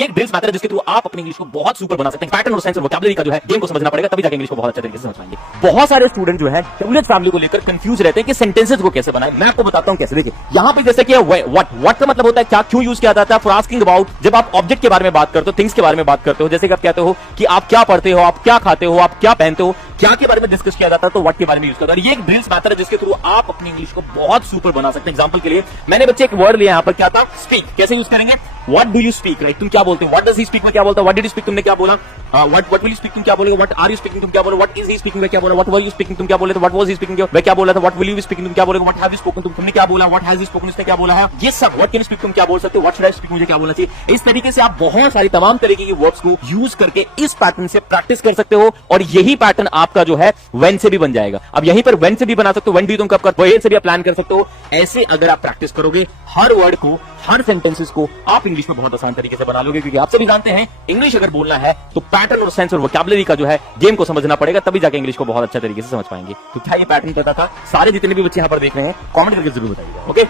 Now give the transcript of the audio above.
ये एक drills method है जिसके थ्रू आप अपनी इंग्लिश को बहुत सुपर बना सकते हैं। पैटर्न और सेंस और वोकैबुलरी का जो है गेम को समझना पड़ेगा, तभी जाके इंग्लिश को बहुत अच्छे तरीके से समझ पाएंगे। बहुत सारे स्टूडेंट जो है ट्यूबलेट फैमिली को लेकर कंफ्यूज रहते हैं कि सेंटेंसेस को कैसे बनाएं। मैं आपको बताता हूं कैसे। देखिए यहां पे जैसे कि व्हाट का मतलब होता है क्या, क्यों यूज किया जाता है फॉर आस्किंग अबाउट। जब आप ऑब्जेक्ट के बारे में बात करते हो, थिंग्स के बारे में बात करते हो, जैसे कि आप कहते हो कि आप क्या पढ़ते हो, आप क्या खाते हो, आप क्या पहनते हो, क्या के बारे में डिस्कस किया जाता है तो व्हाट के बारे में यूज करते हो। ये एक ड्रिल्स मेथड है जिसके थ्रू आप अपनी इंग्लिश को बहुत सुपर बना सकते हैं। एग्जांपल के लिए मैंने बच्चे एक वर्ड लिया यहां पर, क्या था, स्पीक। कैसे यूज करेंगे, what do you speak, right, तुम क्या बोलते हो। व्हाट डज ही स्पीक में क्या बोलता है, व्हाट डिड यू स्पीक तुमने क्या बोला, व्हाट विल यू स्पीक तुम क्या बोलोगे, व्हाट आर यू स्पीकिंग तुम क्या बोलोगे, व्हाट इज ही स्पीकिंग में क्या बोला, व्हाट वर यू स्पीकिंग तुम क्या बोले थे, व्हाट वाज ही स्पीकिंग मैं क्या बोला था, what will you be speaking तुम क्या बोलोगे, व्हाट हैव यू स्पोकन तुमने क्या बोला, व्हाट हैज ही स्पोकन उसने क्या बोला है। ये सब व्हाट कैन यू स्पीक तुम क्या बोल सकते हो, व्हाट शुड आई स्पीक मुझे क्या बोलना चाहिए। इस तरीके से आप बहुत सारी तमाम तरीके की वर्ड्स को यूज करके इस पैटर्न से प्रैक्टिस कर सकते हो और यही पैटर्न आपका जो है व्हेन से भी बन जाएगा। अब यहीं पर व्हेन से भी बना सकते हो, व्हेन डू तुम कब कर, व्हेन से भी प्लान कर सकते हो। ऐसे अगर आप प्रैक्टिस करोगे हर वर्ड को, हर सेंटेंसेस को आप इंग्लिश में बहुत आसान तरीके से बना लोगे, क्योंकि आप सभी जानते हैं इंग्लिश अगर बोलना है तो पैटर्न और सेंस और वोकैबुलरी का जो है गेम को समझना पड़ेगा, तभी जाके इंग्लिश को बहुत अच्छा तरीके से समझ पाएंगे। तो क्या ये पैटर्न पता था? सारे जितने भी बच्चे यहां पर देख रहे हैं कमेंट करके जरूर बताइएगा। ओके।